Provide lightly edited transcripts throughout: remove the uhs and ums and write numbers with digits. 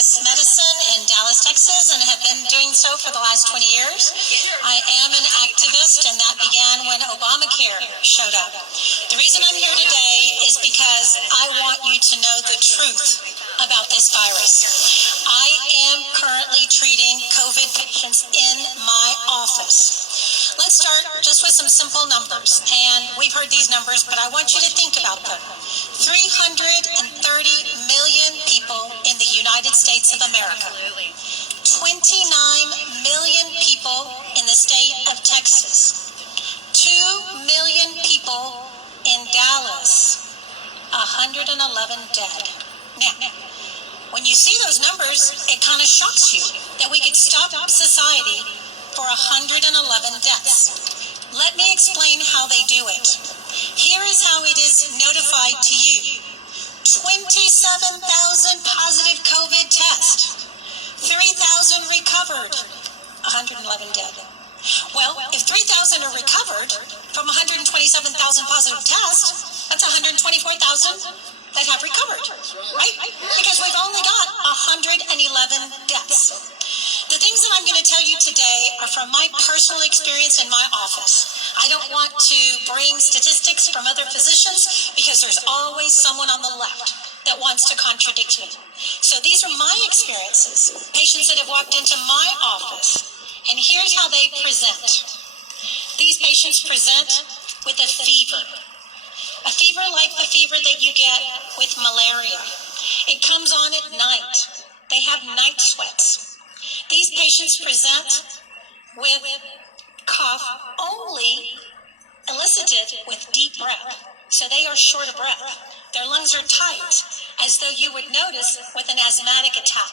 practice medicine in Dallas, Texas, and have been doing so for the last 20 years. I am an activist, and that began when Obamacare showed up. The reason I'm here today is because I want you to know the truth about this virus. I am currently treating COVID patients in my office. Let's start just with some simple numbers, and we've heard these numbers, but I want you to think about them. 330 million people in the United States of America. 29 million people in the state of Texas. 2 million people in Dallas. 111 dead. Now, when you see those numbers, it kind of shocks you that we could stop society for 111 deaths. Let me explain how they do it. Here is how it is notified to you. 27,000 positive COVID tests. 3,000 recovered. 111 dead. Well, if 3,000 are recovered from 127,000 positive tests, that's 124,000 that have recovered, right? Because we've only got 111 deaths. The things that I'm going to tell you today are from my personal experience in my office. I don't want to bring statistics from other physicians because there's always someone on the left that wants to contradict me. So these are my experiences, patients that have walked into my office, and here's how they present. These patients present with a fever like the fever that you get with malaria. It comes on at night. They have night sweats. These patients present with cough only elicited with deep breath. So they are short of breath. Their lungs are tight, as though you would notice with an asthmatic attack.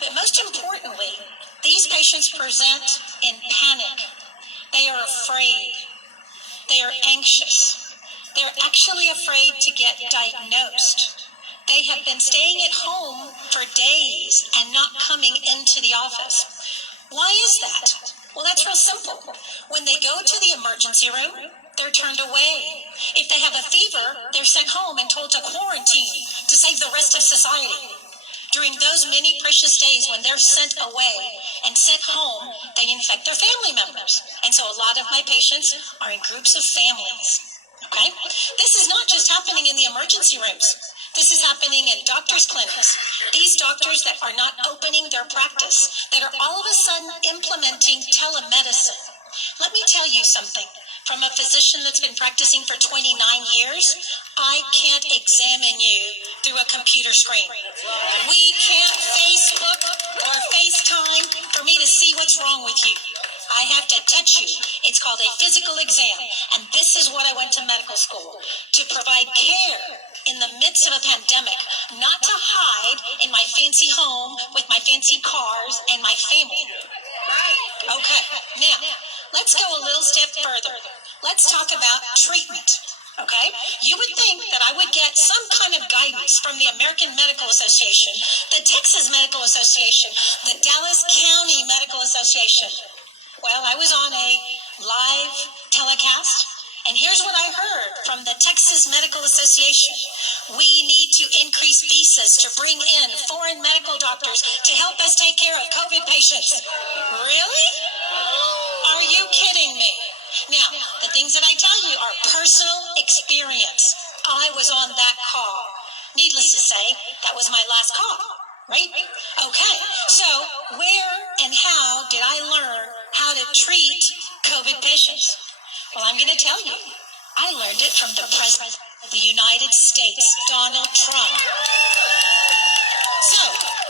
But most importantly, these patients present in panic. They are afraid. They are anxious. They're actually afraid to get diagnosed. They have been staying at home for days and not coming into the office. Why is that? Well, that's real simple. When they go to the emergency room, they're turned away. If they have a fever, they're sent home and told to quarantine to save the rest of society. During those many precious days when they're sent away and sent home, they infect their family members. And so a lot of my patients are in groups of families. Okay? This is not just happening in the emergency rooms. This is happening in doctors' clinics. These doctors that are not opening their practice, that are all of a sudden implementing telemedicine. Let me tell you something. From a physician that's been practicing for 29 years, I can't examine you through a computer screen. We can't Facebook or FaceTime for me to see what's wrong with you. I have to touch you. It's called a physical exam. And this is what I went to medical school, to provide care in the midst of a pandemic, not to hide in my fancy home with my fancy cars and my family. Okay, now, let's go a little step further. Let's talk about treatment. Okay? You would think that I would get some kind of guidance from the American Medical Association, the Texas Medical Association, the Dallas County Medical Association. Well, I was on a live telecast, and here's what I heard from the Texas Medical Association. We need to increase visas to bring in foreign medical doctors to help us take care of COVID patients. Really? Are you kidding me? Now, the things that I tell you are personal experience. I was on that call. Needless to say, that was my last call, right? Okay, so where and how did I learn how to treat COVID patients? Well, I'm going to tell you. I learned it from the President of the United States, Donald Trump. So,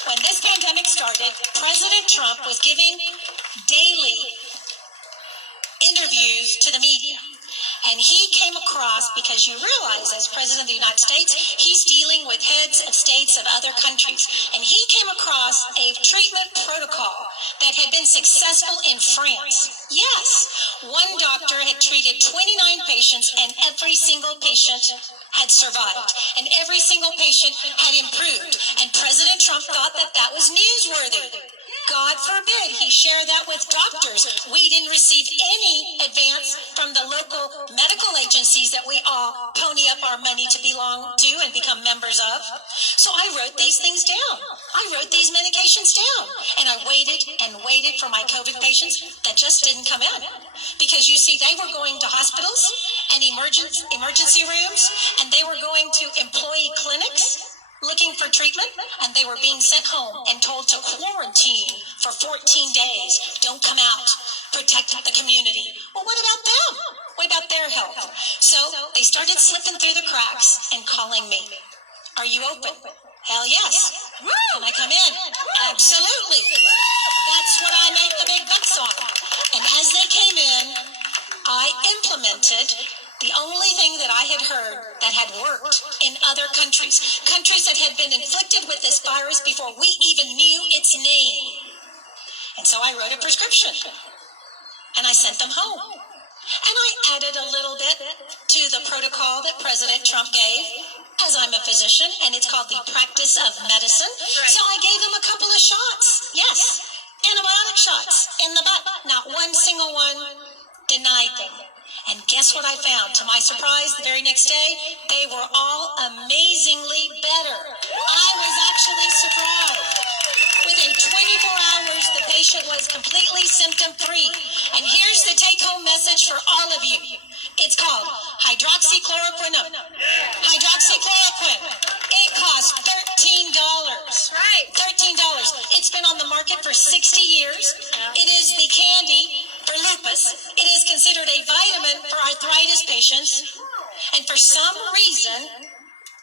when this pandemic started, President Trump was giving daily interviews to the media. And he came across, because you realize as President of the United States, he's dealing with heads of states of other countries. And he came across a treatment protocol that had been successful in France. Yes, one doctor had treated 29 patients and every single patient had survived. And every single patient had improved. And President Trump thought that that was newsworthy. God forbid he share that with doctors. We didn't receive any advance from the local medical agencies that we all pony up our money to belong to and become members of. So I wrote these things down. I wrote these medications down. And I waited and waited for my COVID patients that just didn't come in. Because you see, they were going to hospitals and emergency rooms, and they were going to employee clinics looking for treatment, and they were being sent home and told to quarantine for 14 days. Don't come out. Protect the community. Well, what about them? What about their health? So they started slipping through the cracks and calling me. Are you open? Hell yes. Can I come in? Absolutely. That's what I make the big bucks on. And as they came in, I implemented the only thing that I had heard that had worked in other countries, countries that had been inflicted with this virus before we even knew its name. And so I wrote a prescription, and I sent them home. And I added a little bit to the protocol that President Trump gave, as I'm a physician, and it's called the practice of medicine. Right. So I gave them a couple of shots. Yes, antibiotic shots in the butt. Not one single one denied them. And guess what I found? To my surprise, the very next day, they were all amazingly better. I was actually surprised. Within 24 hours, the patient was completely symptom-free. And here's the take-home message for all of you. It's called hydroxychloroquine. Hydroxychloroquine. It costs $13. Right. $13. It's been on the market for 60 years. It is the candy for lupus. It is considered a vitamin for arthritis patients. And for some reason,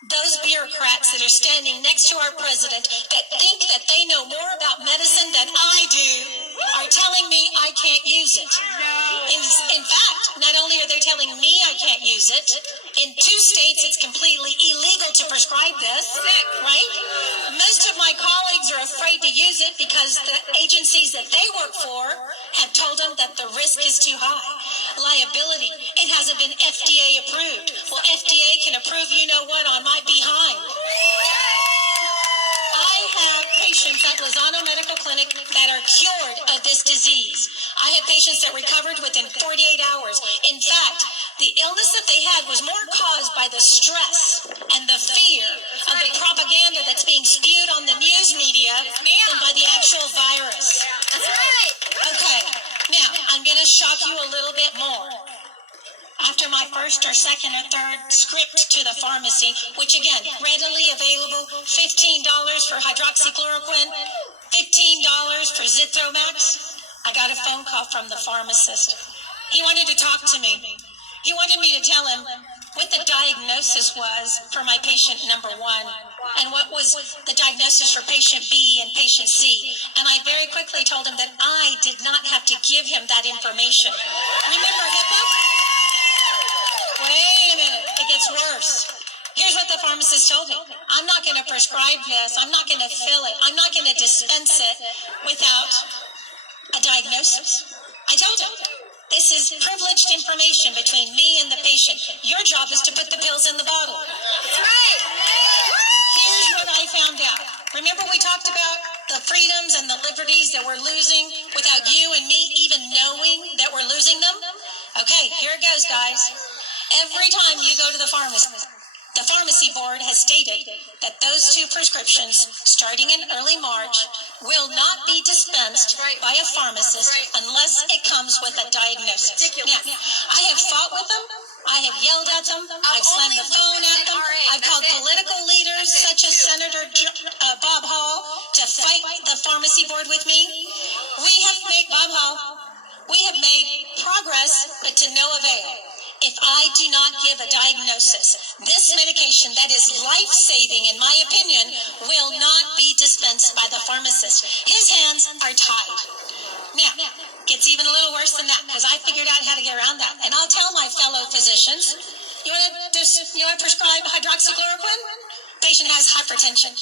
those bureaucrats that are standing next to our president that think that they know more about medicine than I do are telling me I can't use it. In fact, not only are they telling me I can't use it, in 2 states it's completely illegal to prescribe this, right? Most of my colleagues are afraid to use it because the agencies that they work for have told them that the risk is too high. Liability, it hasn't been FDA approved. Well, FDA can approve you know what on my behind. I have patients at Lazono Medical Clinic that are cured of this disease. I have patients that recovered within 48 hours. In fact, the illness that they had was more caused by the stress and the fear of the propaganda that's being spewed on the news media than by the actual virus. That's right. Okay, now I'm going to shock you a little bit more. After my first or second or third script to the pharmacy, which again, readily available, $15 for hydroxychloroquine, $15 for Zithromax, I got a phone call from the pharmacist. He wanted to talk to me. He wanted me to tell him what the diagnosis was for my patient number 1 and what was the diagnosis for patient B and patient C. And I very quickly told him that I did not have to give him that information. Remember HIPAA? Wait a minute, it gets worse. Here's what the pharmacist told me. I'm not going to prescribe this. I'm not going to fill it. I'm not going to dispense it without a diagnosis. I told him, this is privileged information between me and the patient. Your job is to put the pills in the bottle. That's right. Here's what I found out. Remember we talked about the freedoms and the liberties that we're losing without you and me even knowing that we're losing them? Okay, here it goes, guys. Every time you go to the pharmacy board has stated that those 2 prescriptions, starting in early March, will not be dispensed by a pharmacist unless it comes with a diagnosis. Now, I have fought with them. I have yelled at them. I've slammed the phone at them. I've called political leaders such as Senator Bob Hall to fight the pharmacy board with me. We have made progress, but to no avail. If I do not give a diagnosis, this medication that is life-saving, in my opinion, will not be dispensed by the pharmacist. His hands are tied. Now, gets even a little worse than that because I figured out how to get around that. And I'll tell my fellow physicians, you want to prescribe hydroxychloroquine? Patient has hypertension.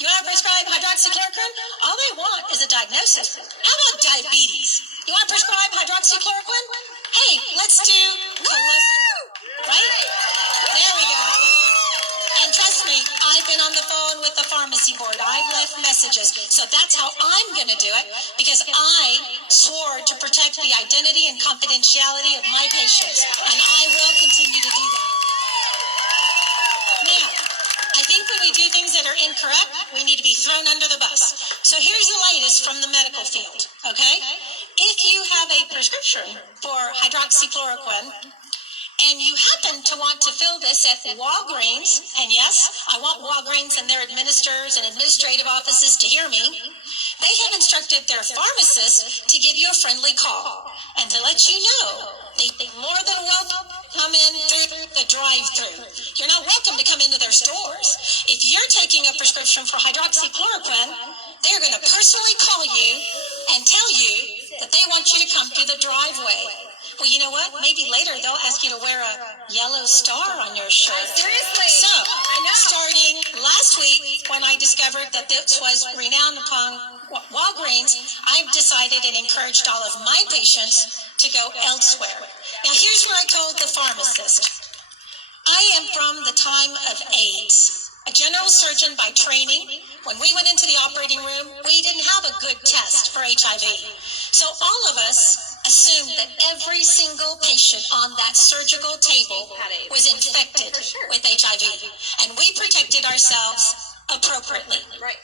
You want to prescribe hydroxychloroquine? All they want is a diagnosis. How about diabetes? You want to prescribe hydroxychloroquine? Hey, let's do cholesterol, right? There we go. And trust me, I've been on the phone with the the pharmacy board. I've left messages. So that's how I'm going to do it, because I swore to protect the identity and confidentiality of my patients, and I will continue to do that. Now, I think when we do things that are incorrect, we need to be thrown under the bus. So here's the latest from the medical field, okay? If you have a prescription for hydroxychloroquine, and you happen to want to fill this at Walgreens, and yes, I want Walgreens and their administrators and administrative offices to hear me, they have instructed their pharmacists to give you a friendly call and to let you know they more than welcome come in through the drive-thru. You're not welcome to come into their stores. If you're taking a prescription for hydroxychloroquine, they're going to personally call you and tell you that they want you to come through the driveway. Well, you know what? Maybe later they'll ask you to wear a yellow star on your shirt. Seriously? So, I know. starting last week, when I discovered that this was renowned upon Walgreens, I've decided and encouraged all of my patients to go elsewhere. Now, here's what I told the pharmacist. I am from the time of AIDS. A general surgeon by training. When we went into the operating room, we didn't have a good test for HIV. So all of us assumed that every single patient on that surgical table was infected with HIV. And we protected ourselves appropriately. Right.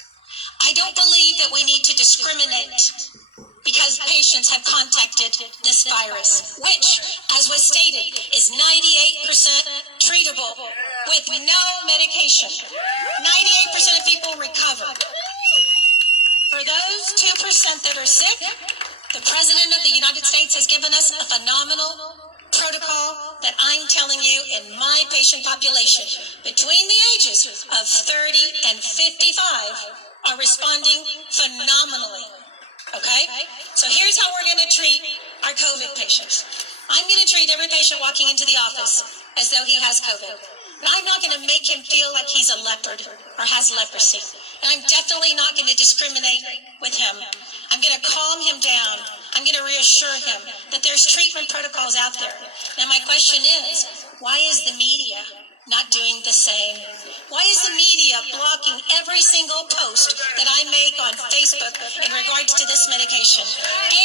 I don't believe that we need to discriminate because patients have contacted this virus, which, as was stated, is 98% treatable with no medication. 98% of people recover. For those 2% that are sick, the President of the United States has given us a phenomenal protocol that I'm telling you in my patient population between the ages of 30 and 55 are responding phenomenally. Okay? So here's how we're going to treat our COVID patients. I'm going to treat every patient walking into the office as though he has COVID. And I'm not going to make him feel like he's a leopard or has leprosy. And I'm definitely not going to discriminate with him. I'm going to calm him down. I'm going to reassure him that there's treatment protocols out there. Now my question is, why is the media not doing the same? Why is the media blocking every single post that I make on Facebook in regards to this medication?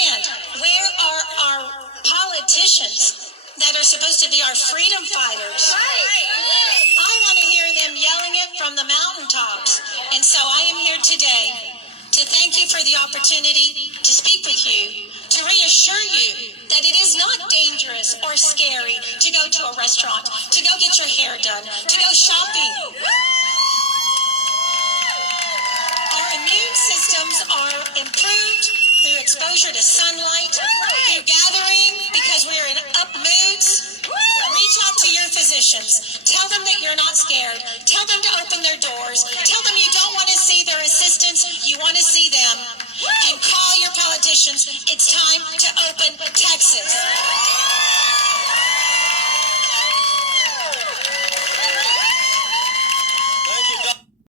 And where are our politicians that are supposed to be our freedom fighters? I want to hear them yelling it from the mountaintops. And so I am here today to thank you for the opportunity to speak with you, to reassure you that it is not dangerous or scary to go to a restaurant, to go get your hair done, to go shopping. Our immune systems are improved through exposure to sunlight, through gathering, because we are in up moods. Reach out to your physicians. Tell them that you're not scared. Tell them to open their doors. Tell them you don't want to see their assistants. You want to see them. And call your politicians. It's time to open Texas.